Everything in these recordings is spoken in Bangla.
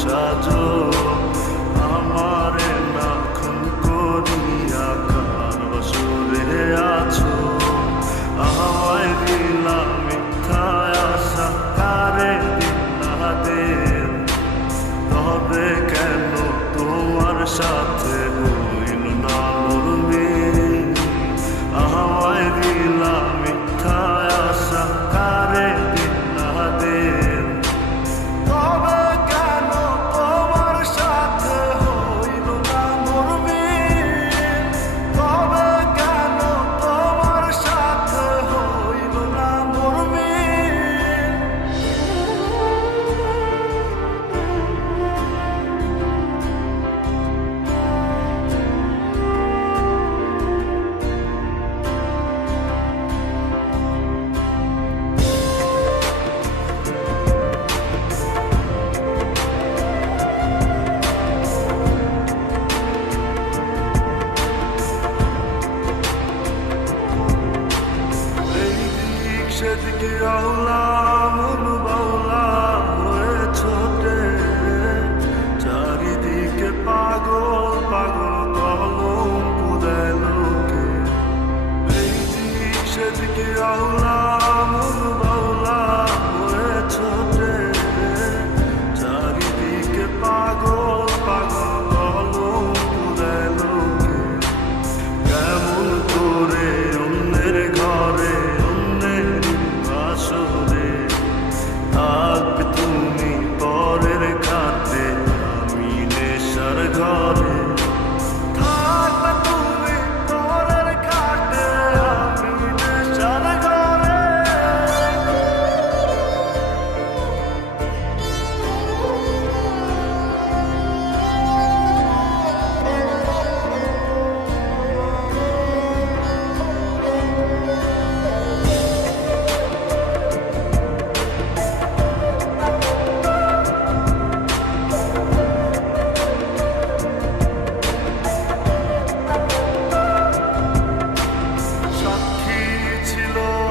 সাজো আমারে না খুন করিয়া কার বসরে আছো আমায় দিলা মিথ্যা আশা কারে দিলা দেন তবে কেন তোমার সাথে হইল না মরমিন আমায় দিলা মিথ্যা আশা কারে দিলা দেন তবে কেন তোমার সাথে হইল না মরমিন তবে কেন তোমার সাথে হইল না মরমিন সেদিকে আওলা মন বাউলা হয়ে ছোটে চারিদিকে পাগল পাগল কলম কুদায় লোকে এই দিক সেদিকে আওলা মন বাউলা হয়ে ছোটে চারিদিকে পাগল পাগল কলম কুদায় লোকে কেমন করে অন্যের ঘরে থাকবে তুমি পরের খাতে আমি নেশার ঘরে থাকবে তুমি পরের খাতে আমি নেশার ঘরে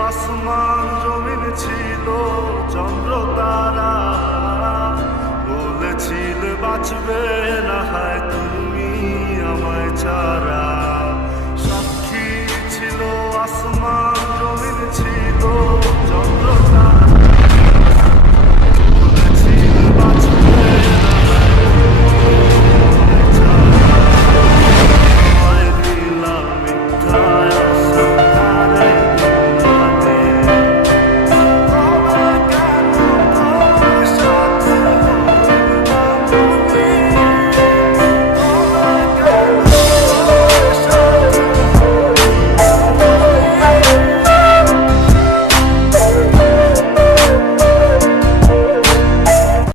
আসমান জমিন ছিল চন্দ্র তারা বলেছিলে বাঁচবে না হয় তুমি আমায় ছাড়া সাক্ষী ছিল আসমান জমিন ছিল চন্দ্র তারা